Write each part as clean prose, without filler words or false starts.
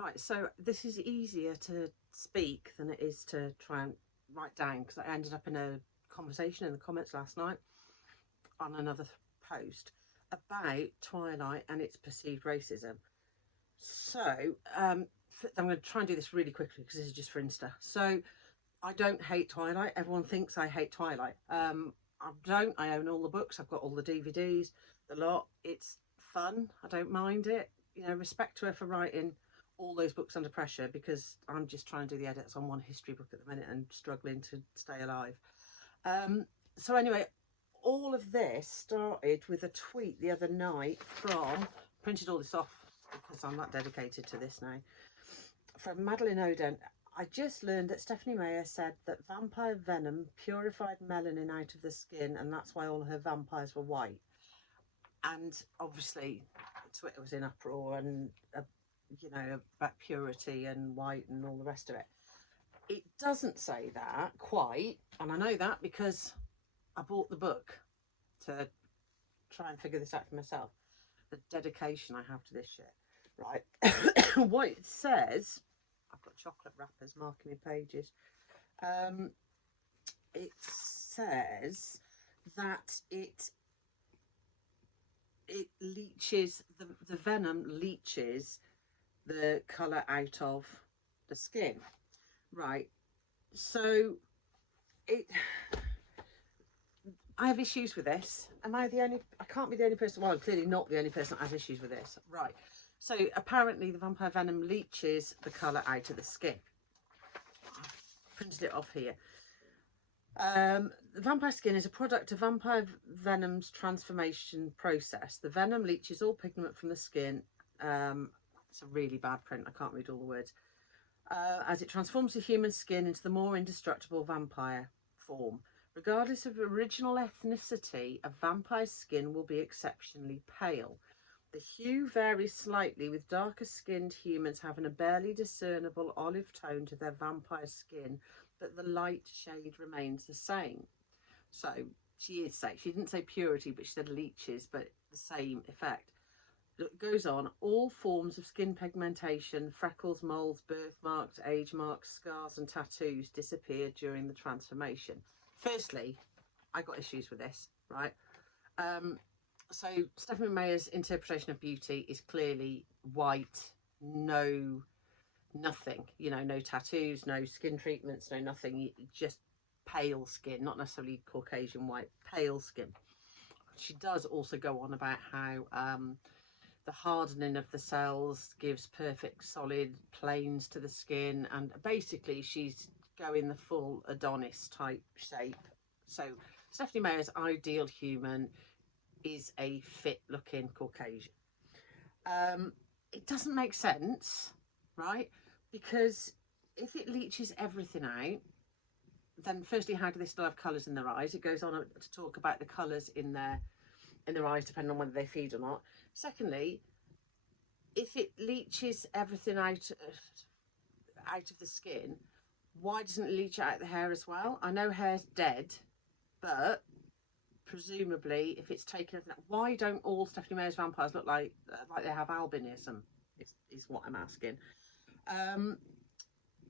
Right, so this is easier to speak than it is to try and write down, because I ended up in a conversation in the comments last night on another post about Twilight and its perceived racism. So I'm going to try and do this really quickly because this is just for Insta. So I don't hate Twilight. Everyone thinks I hate Twilight. I don't. I own all the books. I've got all the DVDs, the lot. It's fun. I don't mind it. You know, respect to her for writing all those books under pressure, because I'm just trying to do the edits on one history book at the minute and struggling to stay alive. So anyway, all of this started with a tweet the other night from, printed all this off because I'm not dedicated to this now, from Madeline Oden. I just learned that Stephanie Meyer said that vampire venom purified melanin out of the skin, and that's why all her vampires were white. And obviously Twitter was in uproar, and you know, about purity and white and all the rest of it. It doesn't say that quite, and I know that because I bought the book to try and figure this out for myself. The dedication I have to this shit, right? What it says, I've got chocolate wrappers marking my pages. It says that it leaches, the venom leaches the colour out of the skin, right? So I have issues with this. Am I the only? I can't be the only person. Well, I'm clearly not the only person that has issues with this, right? So apparently the vampire venom leaches the colour out of the skin. I've printed it off here. The vampire skin is a product of vampire venom's transformation process. The venom leaches all pigment from the skin. It's a really bad print. I can't read all the words. As it transforms the human skin into the more indestructible vampire form. Regardless of original ethnicity, a vampire's skin will be exceptionally pale. The hue varies slightly, with darker skinned humans having a barely discernible olive tone to their vampire skin, but the light shade remains the same. So she didn't say purity, but she said leeches, but the same effect. It goes on, all forms of skin pigmentation, freckles, moles, birthmarks, age marks, scars and tattoos disappear during the transformation. Firstly, I got issues with this, right? So Stephanie Meyer's interpretation of beauty is clearly white, nothing, you know, no tattoos, no skin treatments, no nothing, just pale skin, not necessarily Caucasian white, pale skin. She does also go on about how the hardening of the cells gives perfect solid planes to the skin, and basically she's going the full Adonis type shape. So Stephanie Meyer's ideal human is a fit looking Caucasian. It doesn't make sense, right? Because if it leaches everything out, then firstly, how do they still have colours in their eyes? It goes on to talk about the colours in their eyes, depending on whether they feed or not. Secondly, if it leaches everything out of the skin, why doesn't it leach out the hair as well? I know hair's dead, but presumably if it's taken everything out, why don't all Stephanie Meyer's vampires look like they have albinism, is what I'm asking.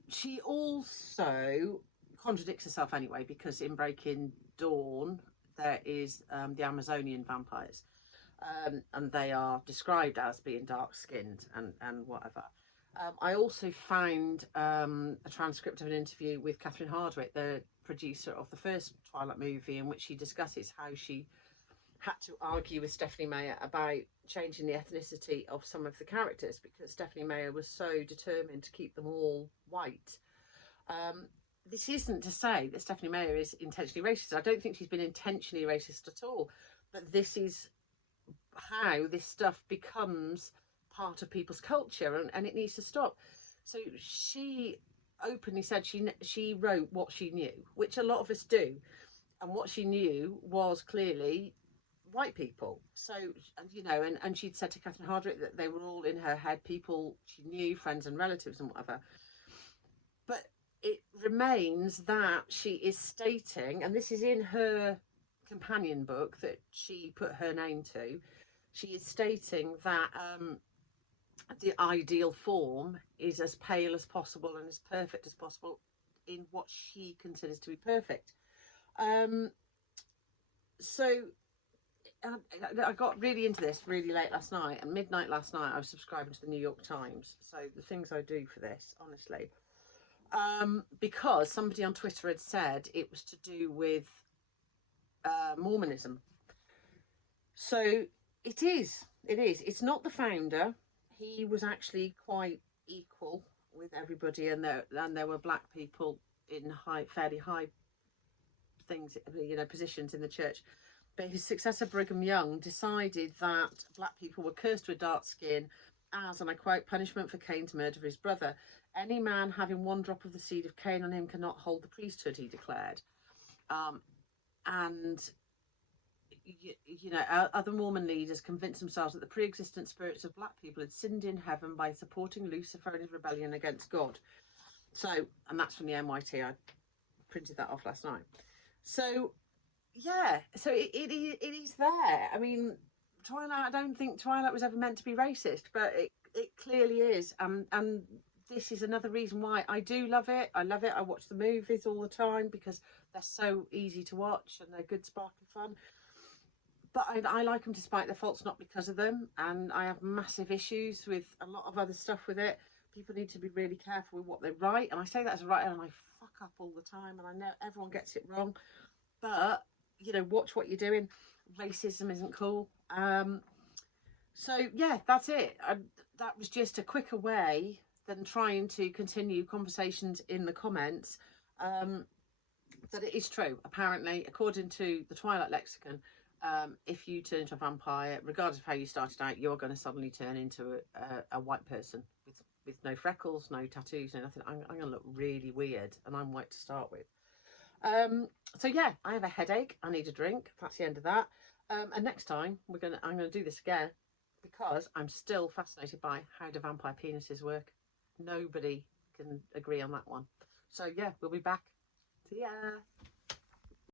She also contradicts herself anyway, because in Breaking Dawn there is the Amazonian vampires, and they are described as being dark skinned and whatever. I also found a transcript of an interview with Catherine Hardwicke, the producer of the first Twilight movie, in which she discusses how she had to argue with Stephanie Meyer about changing the ethnicity of some of the characters, because Stephanie Meyer was so determined to keep them all white. This isn't to say that Stephanie Meyer is intentionally racist. I don't think she's been intentionally racist at all, but this is how this stuff becomes part of people's culture, and it needs to stop. So she openly said she wrote what she knew, which a lot of us do, and what she knew was clearly white people. So, you know, and she'd said to Catherine Hardwicke that they were all in her head, people she knew, friends and relatives and whatever. But it remains that she is stating, and this is in her companion book that she put her name to, she is stating that the ideal form is as pale as possible and as perfect as possible in what she considers to be perfect. So I got really into this really late last night, and midnight last night I was subscribing to the New York Times. So the things I do for this, honestly, because somebody on Twitter had said it was to do with Mormonism. So it is. It's not the founder. He was actually quite equal with everybody, and there were black people in fairly high things, positions in the church. But his successor, Brigham Young, decided that black people were cursed with dark skin as, and I quote, punishment for Cain's murder of his brother. Any man having one drop of the seed of Cain on him cannot hold the priesthood, he declared. And other Mormon leaders convinced themselves that the pre-existent spirits of black people had sinned in heaven by supporting Lucifer in his rebellion against God. So, and that's from the NYT. I printed that off last night. So, yeah, so it is there. I mean, Twilight, I don't think Twilight was ever meant to be racist, but it clearly is. And this is another reason why I do love it. I love it. I watch the movies all the time because they're so easy to watch and they're good, sparkly fun. But I like them despite their faults, not because of them. And I have massive issues with a lot of other stuff with it. People need to be really careful with what they write. And I say that as a writer, and I fuck up all the time. And I know everyone gets it wrong. But, watch what you're doing. Racism isn't cool. So, yeah, that's it. That was just a quicker way than trying to continue conversations in the comments. That it is true. Apparently, according to the Twilight lexicon, if you turn into a vampire, regardless of how you started out, you're going to suddenly turn into a white person with no freckles, no tattoos, no nothing. I'm going to look really weird, and I'm white to start with. So yeah, I have a headache. I need a drink. That's the end of that. And next time I'm gonna do this again because I'm still fascinated by how do vampire penises work. Nobody can agree on that one. So yeah, we'll be back. See ya.